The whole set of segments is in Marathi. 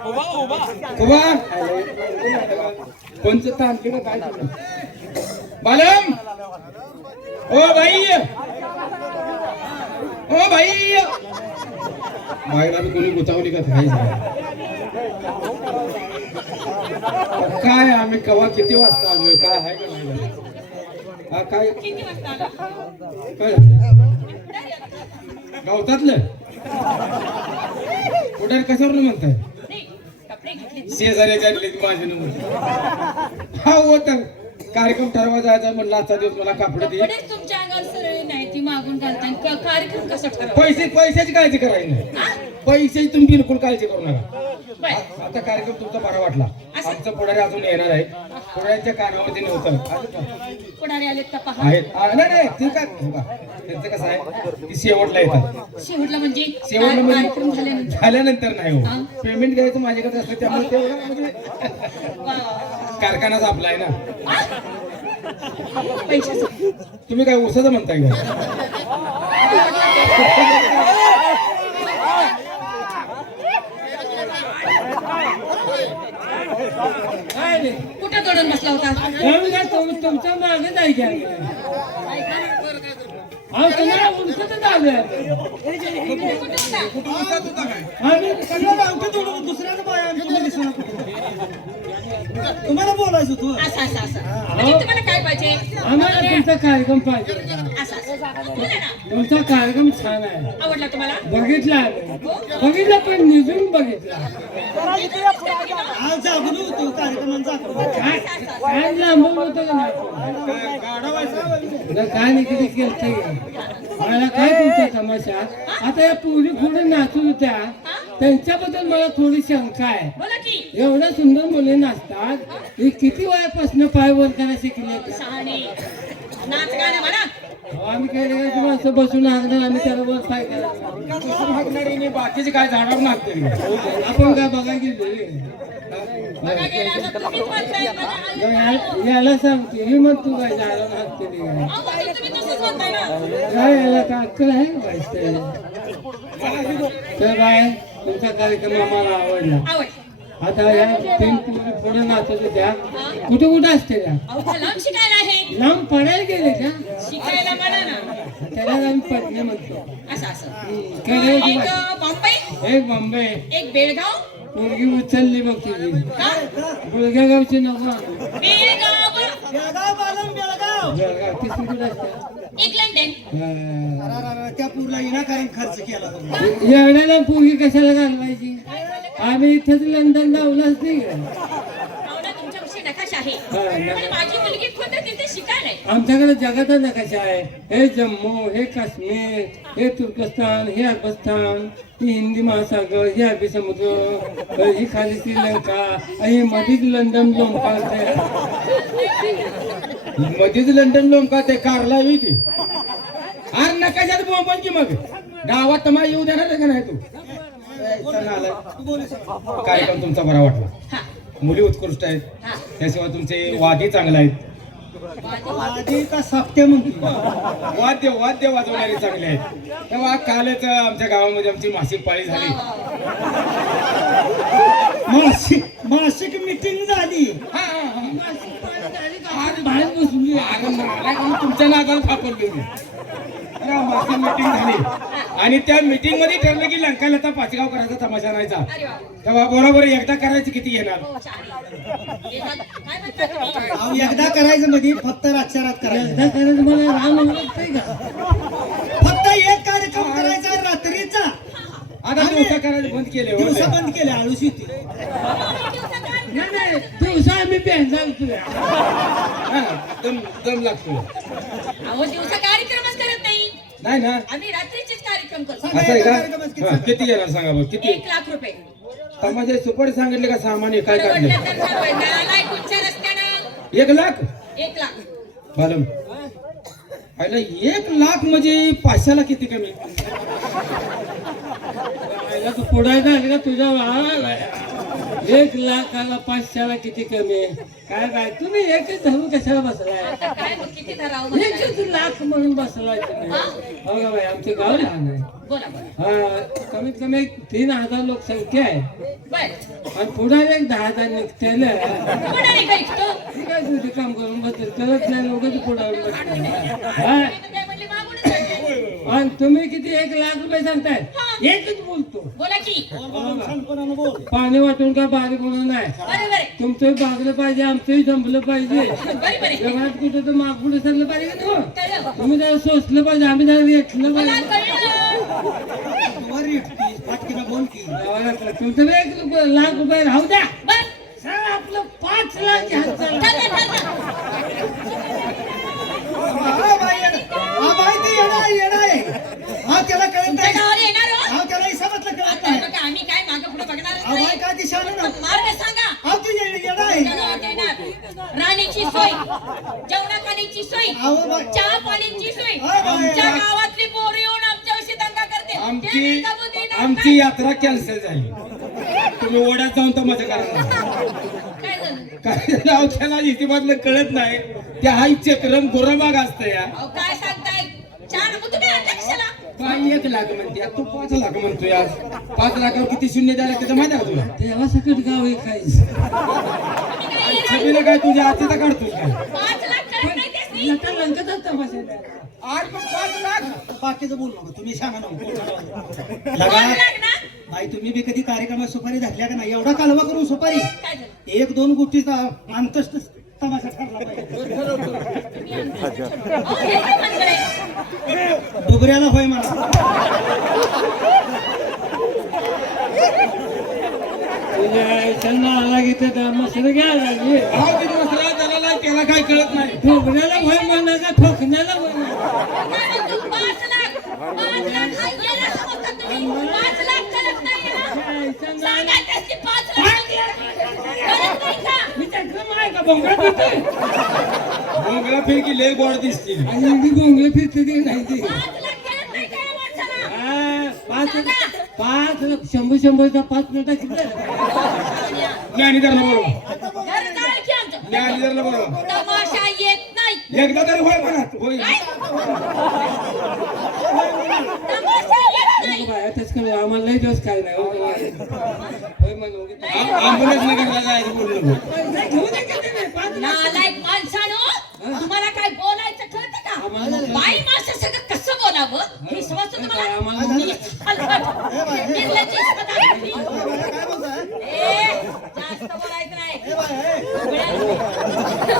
उभा कोणचं तांत्रिक काय बालम ओ भाई बाहेर आम्ही कोणी गुतावली का काय आम्ही कवा किती वाजता आलोय काय आहे का नाही हा काय काय गावतातलं कुठे कशावर म्हणताय शेजाऱ्याच्या माझे नंबर हा होत कार्यक्रम ठरवा जायचा म्हणलं आजचा दिवस मला कापड दे तुमच्या अंगावर सरळ नाही ती मागून घालता कार्यक्रम कसा ठरवा पैशाची काळजी करायची नाही पैशाची तुम्ही बिलकुल काळजी करू नका आता कार्यक्रम तुमचा बरा वाटला आमचं पुढारी अजून येणार आहे पुढाऱ्यांच्या कानावरती नव्हतं पुढारी आले का पहा आहेत नाही ते काय त्यांचं कसं आहे ती शेवटला येतात शेवटला म्हणजे कार्यक्रम झाल्यानंतर नाही हो पेमेंट घ्यायचं माझ्याकडे असतं त्यामुळे ते म्हणजे कारखानाच आपला आहे ना तुम्ही काय उसाचं म्हणताय का कुठं तोडून बसला होता तुमच्या मागे जायच्या तुम्हाला उलटच आलं दुसऱ्याचं बाय तुम्हाला बोलायचं तू असं तुम्हाला काय पाहिजे आम्हाला तुमचा कार्यक्रम पाहिजे तुमचा कार्यक्रम छान आहे आवडला तुम्हाला बघितला पण निजून बघितला जागून होतो कार्यक्रमांचा काय लांबून होतं का नाही काय नाही किती केलं मला काय तुमचा तमाशा आता या पुरी पुढे नाचून होत्या त्यांच्याबद्दल मला थोडी शंका आहे एवढ्या सुंदर मुली नाचतात किती वयापासून पाय वर करायला शिकले आम्ही काय असं बसून हागणार आम्ही त्याला वर पाय करायला बाकीचे काय झाडावर नाचते आपण काय बघा गेलो याला सांगते मी मग तू काय झाडावर नाचते काय याला का अक्कल आहे तर बाय तुमचा कार्यक्रम आम्हाला आवडला आता या तीन पुढे नाचत होत्या कुठे असते त्या लांब पडायला गेले का त्याला आम्ही पडणे म्हणतो एक बॉम्बे एक बेळगाव पोरगी उचलली बघ तुझी गुळग्या गावची नको तीच कुठे असते त्या पूरला विनाकारण खर्च केला एवढ्याला पोरगी कशाला घालवायची आम्ही इथेच लंडन लावलाच नाही आमच्याकडे जगाचा नकाशा आहे हे जम्मू हे काश्मीर हे तुर्कस्तान हे अफगाणिस्तान ही हिंदी महासागर हे अरबी समुद्र ही खाली श्रीलंका आणि मधीच लंडन लोंबकाळते मध्येच लंडन लोंबकाळते कारला ती आज नकाशात बोंबन की मग गावात तुम्हाला येऊ देणार का नाही तू कार्यक्रम तुमचा बरा वाटला मुली उत्कृष्ट आहेत त्याशिवाय तुमचे वाद्य चांगले आहेत का सत्य म्हणतो वाद्य वाजवणारे चांगले आहेत तेव्हा कालच आमच्या गावामध्ये आमची मासिक पाळी झाली मासिक मीटिंग झाली तुमच्या नादाला सापडलो मी मासिक मीटिंग झाली आणि त्या मीटिंग मध्ये ठरलं की लंकालता पाचगाव करायचा तमाशा नाहीचा तेव्हा बरोबर एकदा करायचं किती येणार एकदा करायचं मध्ये फक्त रातच्या करायचं फक्त एक कार्यक्रम करायचा रात्रीचा आता दिवसा करायचं बंद केले दिवसा बंद केले आळूशी होती नाही दिवसा आम्ही पेंजा दम लागतो दिवसा कार्यक्रमच करत नाही ना आम्ही रात्रीचेच कार्यक्रम करतो असं आहे का किती येणार सांगा बघ किती 1 लाख रुपये तमाशे सुपट सांगितले का सामान्य काय काढले 1 लाख 1 लाख बालम पहिला 1 लाख म्हणजे 500ला किती कमी पुढायला आले का तुझ्या 1,00,000ला 500ला किती कमी आहे? काय बाय तुम्ही एकच धरून कशाला बसलाय? आता काय मग किती धरावं म्हणताय? 1,00,000 म्हणून बसलाय तुम्ही. हो का बाई, आमचं गाव लहान आहे. बोला बोला. हा, कमीत कमी 3,000 लोकसंख्या आहे बर आणि पुढे एक 10,000 निघतेल. कोणाने काय इतकं? काय तुझे काम करून बसत करत नाही लोक पुढे बसतात. मी तर काय म्हणले मागूनच आहे. आणि तुम्ही किती 1,00,000 सांगताय? एकच बोलतो. बोला की. शांतपणानं बोल. पाणी वाटून का बारीक म्हणून नाही. बरोबर आहे. तुमचं भागलं पाहिजे, आमचंही जमलं पाहिजे. बरोबर आहे. जगात कुठं तर मागपुढे सरलं पाहिजे का नाही? कळलं. तुम्ही जरा सोचलं पाहिजे, आम्ही जरा रेटलं मला पाहिजे. कळलं. वर इटकीस, फाटकीनं बोल की. तुमचं 1,00,000 रुपये राहू द्या. बर सर आपलं 5,00,000 घ्या. ठरलं ठरलं. हा बाई ते येडा आहे. हा त्याला कळत तुमच्या नाही. गावाला येणार हो? हा त्याला हिसाबातलं कळत आता नाही. बघा, आम्ही काय मागं पुढे बघणारच हा बाई नाही. काय दिशा ना. पण मार्ग सांगा. हा तू येडा आहे. तुमच्या गावात येणार. राहण्याची सोय, जेवणा पाण्याची सोय, अहो बाई. चहा पाण्याची सोय. हा बाई. आमच्या गावातली पोरं येऊन आमच्याविषयी दंगा करते. ते आमची नाही का बुद्धी नाही? आमची यात्रा कॅन्सल झाली. तुम्ही ओढ्यात जाऊन तमाशा करा. काय झालं? काय राव त्याला इतिबातलं कळत नाही. त्या हाई चक्रम गोरमाग असतं या. अहो, काय सांगताय? छान, मग तुम्ही आणलं कशाला? काय 1,00,000 म्हणते तू 5,00,000 म्हणतोय आज. 5,00,000वर किती शून्य द्यायला त्याचं माहिती आहे का तुला? तेव्हा सकट गाव आहे काही. तुम्ही काय छबीला काय तुझ्या हातीचा काढतोय काय? 5 लाख कळत नाही त्यासनी? आता लंकतच तमाशा. आज मग 5,00,000. बाकीचं बोल नको तुम्ही सांगा नको. 5 लगा लाख ना? बाई तुम्ही बी कधी कार्यक्रमात सुपारी धरल्या का नाही? एवढा कालवा करून सुपारी काय झालं? 1-2 गोष्टीचा अंतस्त तमाशा ठरला पाहिजे. अहो, हे काय भानगड आहे? डुबऱ्याला होय मला. त्यांना आला की ते मसर घ्या लागली. भाव किती मसरा त्याला नाही, त्याला काय कळत नाही. ठोकण्याला भय म्हणा का ठोकण्याला भय म्हणा. काय म्हणतो? 5 लाख. 5 लाख हा याला समजता तुम्ही? 5 लाख कळत नाही ना? सांगा त्यासनी 5 लाख कळत नाही का? मी चक्रम आहे का बोंगळा फिरते भोंगळा फिरकी लय गोड दिसतील. आणि मी बोंगळे फिरते ते नाही ते. 5 लाख कळत नाही का या माणसाला? हा, 5 100चा 5 नोटा किती ज्ञानीधरला बरोबर. घर जाळ की आमचं. ज्ञानीधरला बरोबर. तमाशा येत नाही. एकदा तरी होय म्हणत होय. तमाशा येत नाही. आम्हाला लय दिवस काय नाही होय म्हणून. आंबुलन्स नगरला जायचं बोललो. घेऊ दे का ते? 5 नालायक माणसानो, तुम्हाला काय बोलायचं कळतं का? बाई माणसं सगळं कसं बोलावं हे समजतं तुम्हाला? निर्लज्ज पदार्थ. काय बोलताय? जास्त बोलायचं नाही.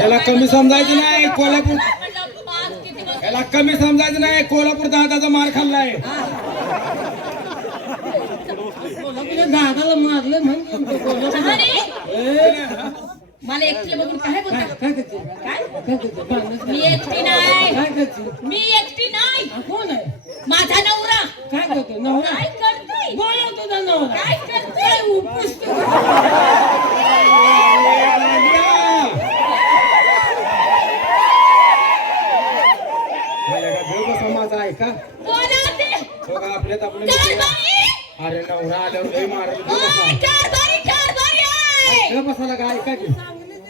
याला कमी समजायचं नाही. कोल्हापूर म्हणलं, 5 किती बोलतो? याला कमी समजायचं नाही. कोल्हापूर दादाचा मार खाल्लाय. दादाला मारलं म्हणून आणि मला एकटी बघून काय बोलता? काय करते? काय? काय करते? मी एकटी नाही. काय करते? मी एकटी नाही. कोण आहे? माझा नवरा काय करतो? नवरा काय करतोय? बोलवतो ना नवरा. काय करतोय? उपसतो. समाज आहे का? बोला ते. बघा आपल्यात आपलं कारभारी. अरे नवरा आल्यावर लय मारल. कारभारी, कारभारी आहे. बसायला काय ऐका की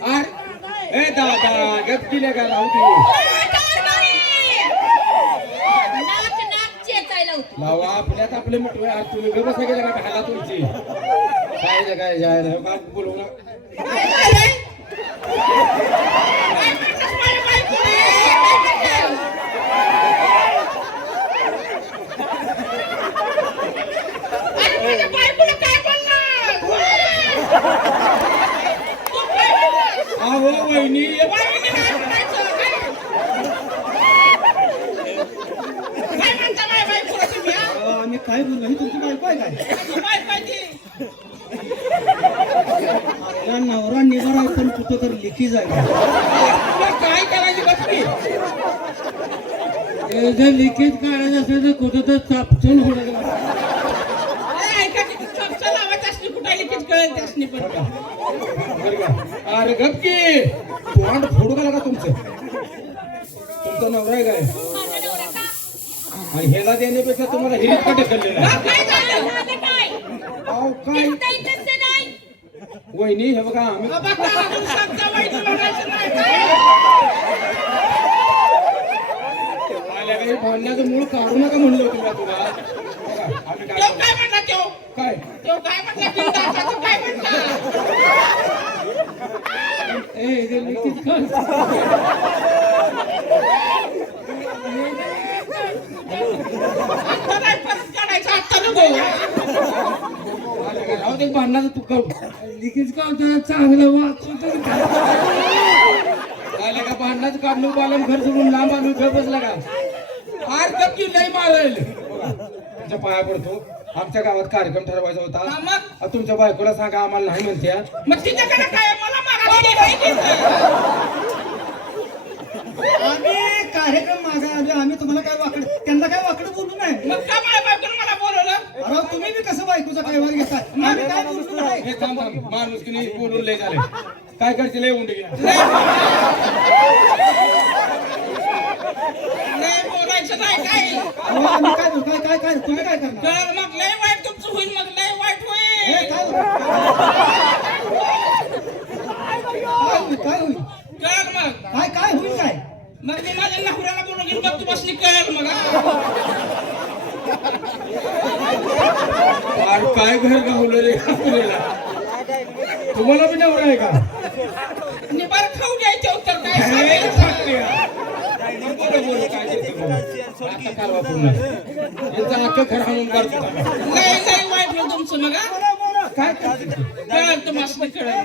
अरे ए दादा गप दिले का राहू दे. कारभारी. नाक चेचायला होतो. लावा आपल्यात आपले मोठे आज तुम्ही गप बसा गेला का हाला तुमची काय काय जायला का बोलू ना. अहो वहिनी आम्ही काय बोललो ही तुमची बायको आहे काय? या नवरा निवारा आहे पण कुठं तर लिखी जाईल. काय करायची बसली. जर लिकेज काढायचं असेल तर कुठं तर चापचून होणार. अरे गप की तोंड फोडू का तुमचं तुमचा नवरा आहे काय माझा नवरा का? आणि ह्याला देण्यापेक्षा तुम्हाला हिरीत का ढकललेलं आहे? काय झालं? माझं काय? अहो काय दिसतंय तसं नाही. वहिनी हे बघा आम्ही बाबा का अजून शब्द वाईट बोलायचं नाही आल्या काही भांडण्याचं मूळ काढू नका म्हणलं होतं तुला बघा, आम्ही काय तो काय म्हणला तो काय तो काय म्हणला बिनधास्त काय म्हणला ए इथे लिखित कर आता नाही परत काढायचं आता नको राहू दे भांडणाचं तू करू लिखित काढताना चांगलं वाचतो आल्या का भांडणाचं काढलं पालन घर सोडून लांब आलो घर बसला का फार कपकी नाही मारेल बघा, तुमच्या पाया पडतो आमच्या गावात कार्यक्रम ठरवायचा हा, होता मग आता तुमच्या बायकोला सांगा आम्हाला नाही म्हणत्या मग तिच्याकडे काय आहे? मला मागायला माहिती आम्ही कार्यक्रम मागा आलो आम्ही तुम्हाला काय वाकड त्यांना काय वाकडं बोलू नाही मग का माझ्या बायकोनं मला बोलवलं अरे तुम्ही बी कसं बायकोचा कैवार घेताय आम्ही काय बोलू नाही हे थांब थांब माणूस की नाही बोलून लय झाले काय करते लय उंडे नाही बोलायचं नाही काय अहो, आम्ही काय बोलू काय काय काय तुम्ही काय करणार तर मग लय वाईट तुमचं होईल मग लय वाईट हे होईल काय होईल काय होईल कळलं मग काय काय होईल काय मग मी माझ्या नवऱ्याला बोलून घेऊन मग तू बसली कळलं मग हा? फार काय घर गावलं रे आपल्याला. तुम्हाला पण एवढं आहे का निबार खाऊ द्यायचं उत्तर काय हे सांगायचं? फाटल्या. बरं बोलू, काय ते बोलू. आता कालवा पूर्ण. यांचं अख्खं घर हाणून काढतो आता. लय लय वाईट होईल तुमचं मग हा? काय करते तू? कळलं तुम्हाला कळलं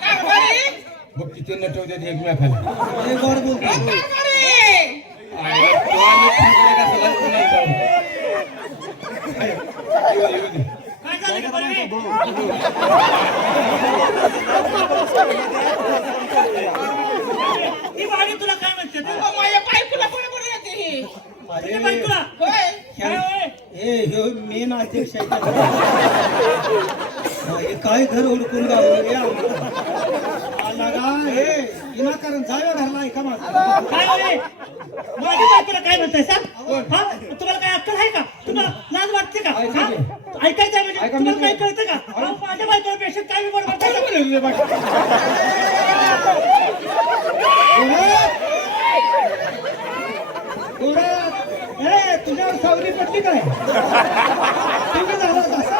कारभारी बघ किती नटवतात एकमेकाला हे गोड बोलतो कारभारी आणि तो आणि ठाकरे का सगळ्यात पुन्हा जाऊ. येऊ दे. ती वाडी तुला काय म्हणते ते? अहो, माझ्या बायकोला बरोबर येते ही तुझ्या बायकोला? होय काय होय? हे मेन अध्यक्ष आहे हा, हे काय घर हुडकून गावलं आला का हे विनाकारण जाव्या घरला ऐका माझं काय होय? माझ्या बायकोला काय म्हणताय सांग? हा? तुम्हाला काय अक्कल आहे का? तुम्हाला लाज वाटते का? हा? ऐकायचं आहे म्हणजे तुम्हाला काय कळतं का? हा, माझ्या बायकोला पेशंट काय बरोबर काय बोलले रे बाकी? ए तुझ्यावर सावली पडली काय तुम्ही झाला कसा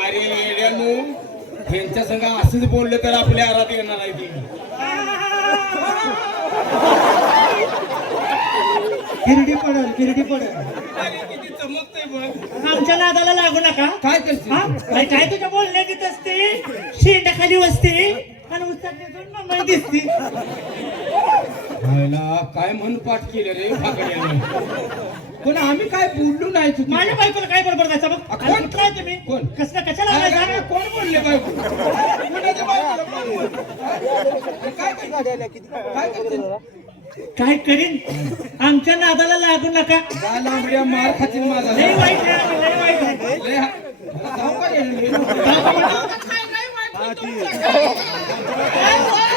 अरे येड्यानो ह्यांच्या संग असंच बोललं तर आपल्या आरात येणार आहे ती किरडी पडल अरे किती चमकतंय बघ आमच्या नादाला लागू नका काय करशील हा? काय काय तुझ्या बोलण्यात येत असते शेंडाखाली बसते आणि उस्ताद मम्मी दिसते खायला काय म्हण पाठ केलं रे भाकड्याने पण आम्ही काय बोललो नाही तुझी माझ्या बायकोला काय बरोबर जायचं बघ कोण? कोण काय तुम्ही कोण? कसं कशाला लागायचं? कोण बोलले बायको कोणाच्या बायकोला कोण बोललं? काय करते काय करीन आमच्या नादाला लागू नका जा लांबड्या मार खातील माझा लय वाईट आहे, लय वाईट आहे. लय जाऊ का रे? काय नाही वाईट होईल तुमचं काय? काय होय?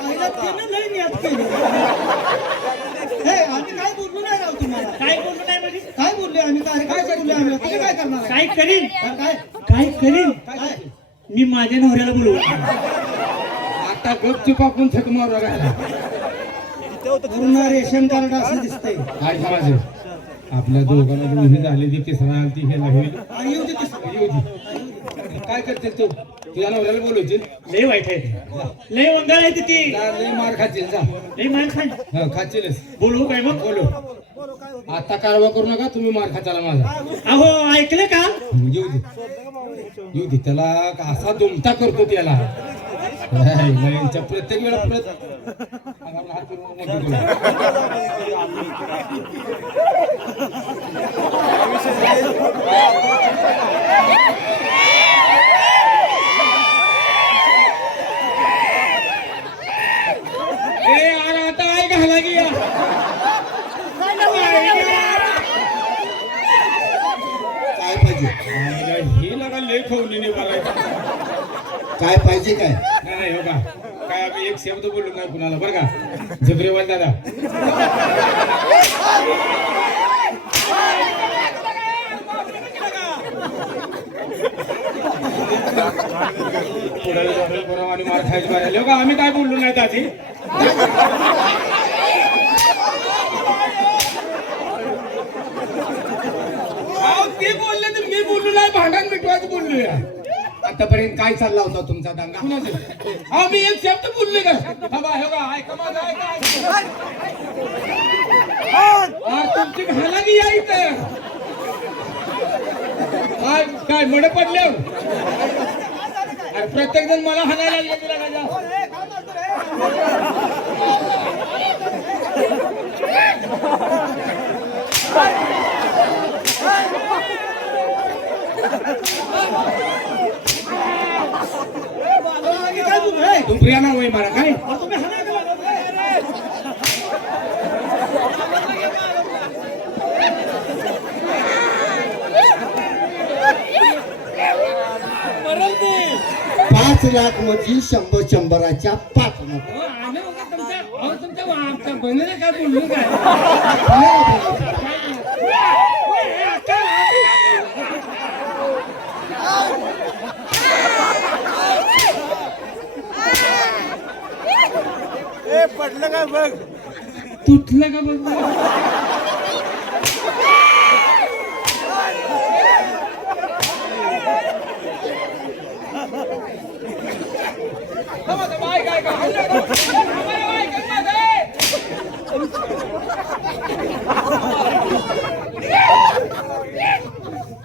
आईला त्यानं लय नियत केली हे आम्ही काय बोललो नाही राव तुम्हाला काय बोलू नाही म्हणजे काय बोलले आम्ही काय बोलले आम्ही तुम्ही काय करणार आहे? काय करीन काय काय करीन काय मी माझ्या नवऱ्याला बोलवू आता गपचूप आपण थक मारू राहिला पूर्ण रेशन कार्ड असं दिसतंय आज माझे आपल्या दोघांना दोन्ही झाले ती तिसरा आली ती हे होईल आणि येऊ दे तिसरं. येऊ दे. काय करतील तू तुझ्या नवऱ्याला बोलवशील लय वाईट आहे लय वंगाळ आहे ती जा, लय मार खातील जा लय मार खान खाचीलच बोलवू काय मग बोलो आता कारवा करू नका तुम्ही मार खाचाला माझा अहो ऐकलं का येऊ दे त्याला असा दुमता करतो त्याला नाही, यांच्या प्रत्येक वेळा अंगावर हात फिरवून नको करू. ए, अरे आता आई घाला गेला काय पाहिजे हे लगा लय खवणीने बोलायचं काय पाहिजे काय नाही नाही हो का काय आम्ही एक शब्द बोललो नाही कुणाला बरं का झगरेवाल दादा पुढे जाऊन बरोबर आणि मार खायची बाहेर आली. का आम्ही काय बोललो नाही दादी. अहो, ते बोलले तर मी बोललो नाही, भांडण मिटवायचं बोललोय. आतापर्यंत काय चालला होता तुमचा दंगा? कुणाचं? अहो, मी एक शब्द बोलले का? हा बा, हे बा, ऐका माझं, ऐका. अरे, तुमची घाला की या इथं. काय मड पडल्यावर अरे प्रत्येक जण मला हाणायला लागले तुला काय जाऊ? तू प्रिया ना वय मारा काय पाच लाख म्हणजे 100-100च्या 5 नको. तुमच्या आमच्या बहिणीला काय बोललो काय तुटलं का बघ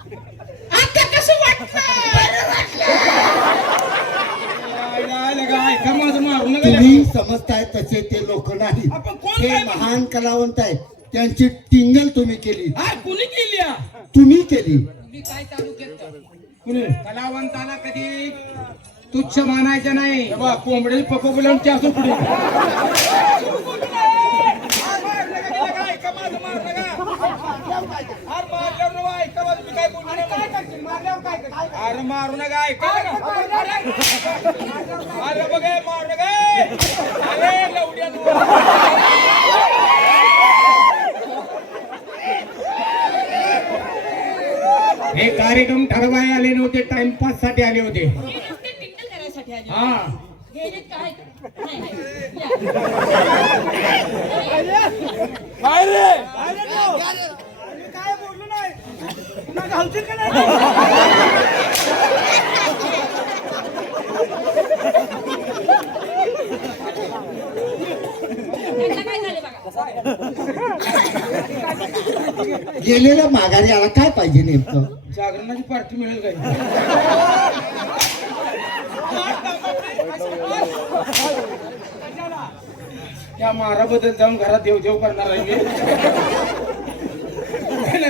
आता कसं वाटलं? ऐका माझं मारू नका. तुम्ही समजताय तसे ते लोक नाही. आपण कोण हे काय महान कलावंत आहेत. त्यांची टिंगल तुम्ही केली. हा कुणी केली हा? तुम्ही केली. कुणी कलावंताला कधी तुच्छ मानायचं नाही. बा कोंबडे पप्पा बोलून ते असं पुढे अरे मारू नका ऐका अरे बघ मारू नका अरे लवड्या हे कार्यक्रम ठरवाय आले नव्हते, टाइमपास साठी आले होते. हे नुसते टिंगल करायसाठी आली. हा गेलेत काय? नाही, नाही. काय रे काय बोललो नाही पुन्हा घालशील का नाही यांना काय झालं बघा. गेलेल्या माघारी आला काय पाहिजे नेमकं? जागरणाची पार्टी मिळेल काय? या महाराबद्दल जाऊन घरात देव करणार आहे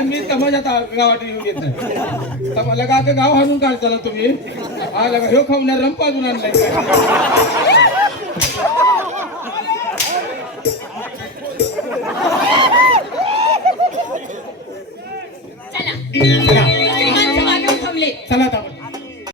मी तमाशात गावात येऊन घेत नाही. मला का गाव हाणून काढताना तुम्ही हा लगा ह्यो खाऊन रंप अजून आणलाय चला. माणसं मागे थांबले. चला आता आपण